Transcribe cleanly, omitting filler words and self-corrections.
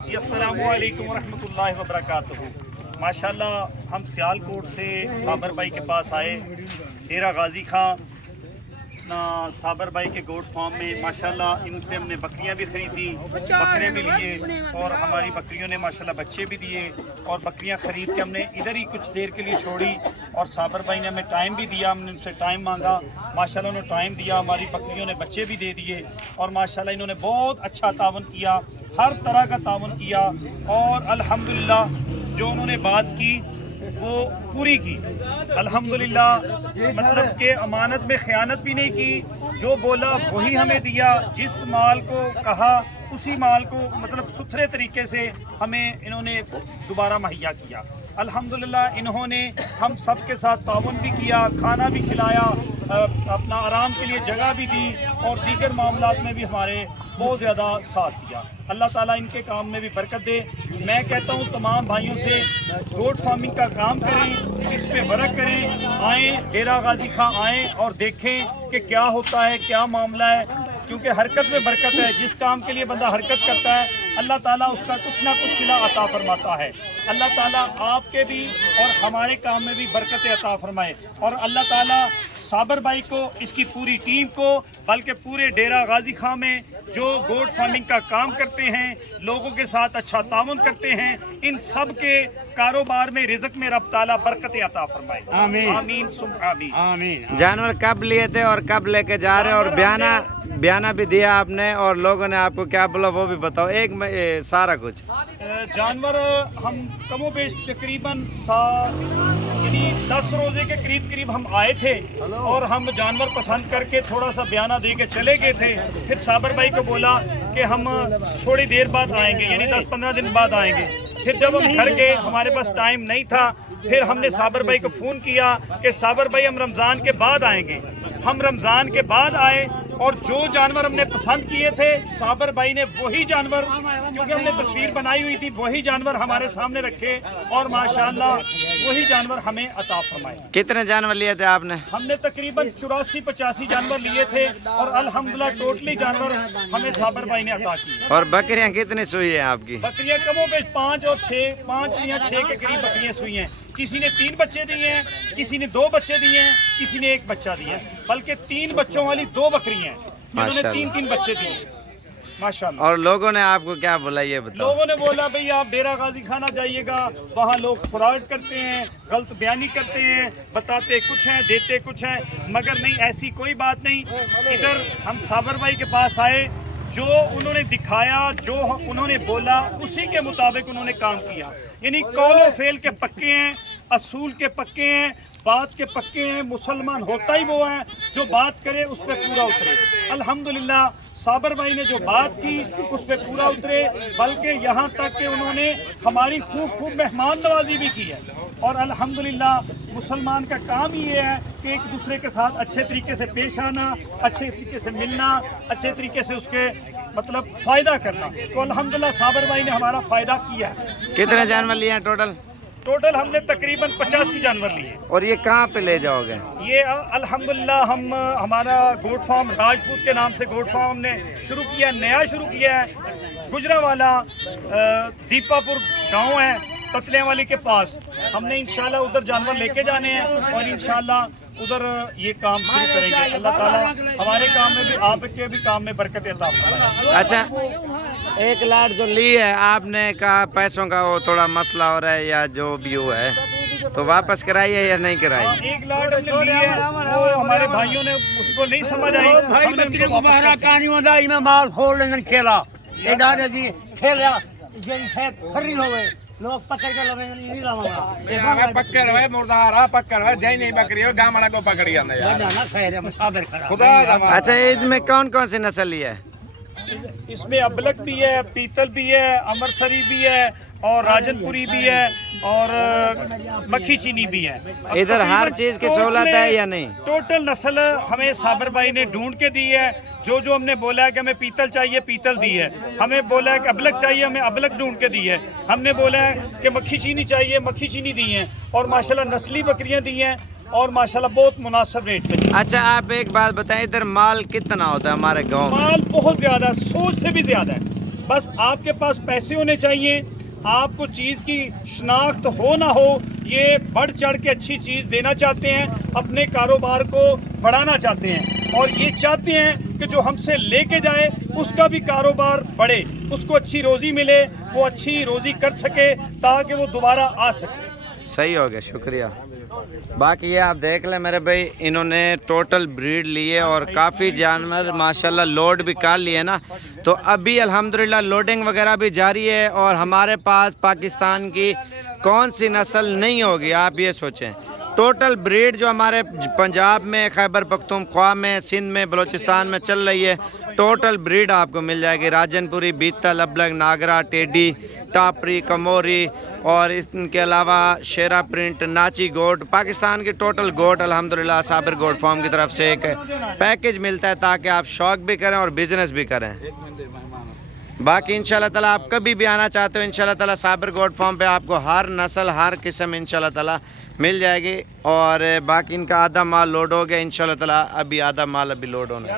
جی السلام علیکم ورحمۃ اللہ وبرکاتہ۔ ماشاءاللہ ہم سیالکوٹ سے صابر بھائی کے پاس آئے، ڈیرہ غازی خان صابر بھائی کے گوٹ فارم میں۔ ماشاءاللہ ان سے ہم نے بکریاں بھی خریدی، بکرے بھی لیے، اور ہماری بکریوں نے ماشاءاللہ بچے بھی دیے، اور بکریاں خرید کے ہم نے ادھر ہی کچھ دیر کے لیے چھوڑی، اور صابر بھائی نے ہمیں ٹائم بھی دیا، ہم نے ان سے ٹائم مانگا، ماشاءاللہ انہوں نے ٹائم دیا، ہماری بکریوں نے بچے بھی دے دیے، اور ماشاءاللہ انہوں نے بہت اچھا تعاون کیا، ہر طرح کا تعاون کیا، اور الحمدللہ جو انہوں نے بات کی وہ پوری کی الحمدللہ۔ مطلب کہ امانت میں خیانت بھی نہیں کی، جو بولا وہی ہمیں دیا، جس مال کو کہا اسی مال کو مطلب ستھرے طریقے سے ہمیں انہوں نے دوبارہ مہیا کیا الحمدللہ۔ انہوں نے ہم سب کے ساتھ تعاون بھی کیا، کھانا بھی کھلایا، اپنا آرام کے لیے جگہ بھی دی، اور دیگر معاملات میں بھی ہمارے بہت زیادہ ساتھ دیا۔ اللہ تعالیٰ ان کے کام میں بھی برکت دے۔ میں کہتا ہوں تمام بھائیوں سے گوٹ فارمنگ کا کام کریں، اس پہ ورک کریں، آئیں ڈیرہ غازی خان آئیں اور دیکھیں کہ کیا ہوتا ہے، کیا معاملہ ہے، کیونکہ حرکت میں برکت ہے۔ جس کام کے لیے بندہ حرکت کرتا ہے اللہ تعالیٰ اس کا کچھ نہ کچھ صلہ عطا فرماتا ہے۔ اللہ تعالیٰ آپ کے بھی اور ہمارے کام میں بھی برکت عطا فرمائے، اور اللہ تعالیٰ صابر بھائی کو، اس کی پوری ٹیم کو، بلکہ پورے ڈیرہ غازی خان میں جو گوٹ فارمنگ کا کام کرتے ہیں، لوگوں کے ساتھ اچھا تعاون کرتے ہیں، ان سب کے کاروبار میں رزق میں رب تعالیٰ برکت عطا فرمائے۔ آمین آمین ثم آمین۔ آمین۔ جانور کب لیے تھے اور کب لے کے جا رہے ہیں، اور بیانہ بھی دیا آپ نے، اور لوگوں نے آپ کو کیا بولا وہ بھی بتاؤ، ایک سارا کچھ۔ جانور ہم کم و بیش تقریباً 10 روزے کے قریب ہم آئے تھے، اور ہم جانور پسند کر کے تھوڑا سا بیانہ دے کے چلے گئے تھے۔ پھر صابر بھائی کو بولا کہ ہم تھوڑی دیر بعد آئیں گے، یعنی 10-15 دن بعد آئیں گے۔ پھر جب ہم گھر گئے ہمارے پاس ٹائم نہیں تھا، پھر ہم نے صابر بھائی کو فون کیا کہ صابر بھائی ہم رمضان کے بعد آئیں گے۔ ہم رمضان کے بعد آئے، اور جو جانور ہم نے پسند کیے تھے صابر بھائی نے وہی جانور، کیونکہ ہم نے تصویر بنائی ہوئی تھی، وہی جانور ہمارے سامنے رکھے، اور ماشاءاللہ وہی جانور ہمیں عطا فرمائے۔ کتنے جانور لیے تھے آپ نے؟ ہم نے تقریباً 84-85 جانور لیے تھے، اور الحمدللہ ٹوٹلی جانور ہمیں صابر بھائی نے عطا کیے۔ اور بکریاں کتنی سوئی ہیں آپ کی؟ بکریاں کم و بیش 5 یا 6 کے قریب بکریاں سوئی ہیں۔ کسی نے 3 بچے دیے ہیں، کسی نے 2 بچے دیے ہیں، کسی نے 1 بچہ دیا ہے، بلکہ 3 بچوں والی 2 بکریاں ہیں جنہوں نے 3 بچے دیے ماشاءاللہ۔ اور لوگوں نے آپ کو کیا بولا یہ بتاؤ؟ لوگوں نے بولا بھئی آپ ڈیرہ غازی خان جائیے گا، وہاں لوگ فراڈ کرتے ہیں، غلط بیانی کرتے ہیں، بتاتے کچھ ہیں دیتے کچھ ہیں، مگر نہیں، ایسی کوئی بات نہیں۔ ادھر ہم صابر بھائی کے پاس آئے، جو انہوں نے دکھایا، جو انہوں نے بولا اسی کے مطابق انہوں نے کام کیا، یعنی قول و فعل کے پکے ہیں، اصول کے پکے ہیں، بات کے پکے ہیں۔ مسلمان ہوتا ہی وہ ہے جو بات کرے اس پہ پورا اترے۔ الحمدللہ صابر بھائی نے جو بات کی اس پہ پورا اترے، بلکہ یہاں تک کہ انہوں نے ہماری خوب مہمان نوازی بھی کی ہے، اور الحمدللہ مسلمان کا کام ہی یہ ہے کہ ایک دوسرے کے ساتھ اچھے طریقے سے پیش آنا، اچھے طریقے سے ملنا، اچھے طریقے سے اس کے مطلب فائدہ کرنا۔ تو الحمدللہ صابر بھائی نے ہمارا فائدہ کیا ہے۔ کتنے جانور لیے ہیں ٹوٹل ہم نے تقریباً 85 جانور لیے۔ اور یہ کہاں پہ لے جاؤ گے؟ یہ الحمدللہ ہمارا گوٹ فارم راجپوت کے نام سے گوٹ فارم ہم نے نیا شروع کیا ہے، گجرانوالا دیپا پور گاؤں ہے تتلے والی کے پاس۔ ہم نے انشاءاللہ ادھر جانور لے کے جانے ہیں، اور انشاءاللہ ادھر یہ کام شروع کریں گے۔ اللہ تعالیٰ ہمارے کام میں بھی، آپ کے بھی کام میں برکت عطا فرمائے۔ اچھا، 1 لاٹ جو لی ہے آپ نے کہا پیسوں کا وہ تھوڑا مسئلہ ہو رہا ہے یا جو بھی ہوا ہے، تو واپس کرائیے یا نہیں کرائیے؟ 1 لاٹ ہم نے لی ہے، وہ ہمارے بھائیوں نے اس کو نہیں سمجھ آئی، ہم نے ان کو واپس کر دیا۔ مال کھول لیں کھیلا جی کھیلا خری ہوئے لوگ پکڑ کے نہیں لاؤں پکڑ ہوئے مردارا پکڑ ہوئے جائیں نہیں بکری ہو گاہ مڑا کو پکڑی گا۔ اچھا، عید میں کون کون سی نسل لی ہے؟ اس میں ابلک بھی ہے، پیتل بھی ہے، امرسری بھی ہے، اور راجن پوری بھی ہے، اور مکھی چینی بھی ہے۔ ادھر ہر چیز کی سہولت ہے یا نہیں؟ ٹوٹل نسل ہمیں صابر بھائی نے ڈھونڈ کے دی ہے، جو ہم نے بولا ہے کہ ہمیں پیتل چاہیے پیتل دی ہے، ہمیں بولا ہے کہ ابلک چاہیے ہمیں ابلک ڈھونڈ کے دی ہے، ہم نے بولا ہے کہ مکھی چینی چاہیے مکھی چینی دی ہیں، اور ماشاءاللہ نسلی بکریاں دی ہیں، اور ماشاءاللہ بہت مناسب ریٹ میں۔ اچھا، آپ ایک بات بتائیں، ادھر مال کتنا ہوتا ہے ہمارے گاؤں میں؟ مال بہت زیادہ، سوچ سے بھی زیادہ ہے۔ بس آپ کے پاس پیسے ہونے چاہیے، آپ کو چیز کی شناخت ہو نہ ہو، یہ بڑھ چڑھ کے اچھی چیز دینا چاہتے ہیں، اپنے کاروبار کو بڑھانا چاہتے ہیں، اور یہ چاہتے ہیں کہ جو ہم سے لے کے جائے اس کا بھی کاروبار بڑھے، اس کو اچھی روزی ملے، وہ اچھی روزی کر سکے تاکہ وہ دوبارہ آ سکے۔ صحیح ہو گیا، شکریہ۔ باقی یہ آپ دیکھ لیں میرے بھائی، انہوں نے ٹوٹل بریڈ لیے اور کافی جانور ماشاءاللہ لوڈ بھی کر لیے نا، تو ابھی الحمدللہ لوڈنگ وغیرہ بھی جاری ہے، اور ہمارے پاس پاکستان کی کون سی نسل نہیں ہوگی آپ یہ سوچیں۔ ٹوٹل بریڈ جو ہمارے پنجاب میں، خیبر پختونخوا میں، سندھ میں، بلوچستان میں چل رہی ہے، ٹوٹل بریڈ آپ کو مل جائے گی۔ راجن پوری، بیتل، ابلگ، ناگرا، ٹیڈی، ٹاپری، کموری، اور اس کے علاوہ شیرا پرنٹ، ناچی گوٹ، پاکستان کی ٹوٹل گوٹ الحمدللہ صابر گوٹ فارم کی طرف سے ایک پیکج ملتا ہے تاکہ آپ شوق بھی کریں اور بزنس بھی کریں۔ باقی انشاءاللہ تعالیٰ آپ کبھی بھی آنا چاہتے ہو انشاءاللہ تعالیٰ صابر گوٹ فارم پہ آپ کو ہر نسل، ہر قسم انشاءاللہ تعالیٰ مل جائے گی، اور باقی ان کا آدھا مال لوڈ ہو گیا انشاءاللہ تعالیٰ، ابھی آدھا مال ابھی لوڈ ہونا ہے۔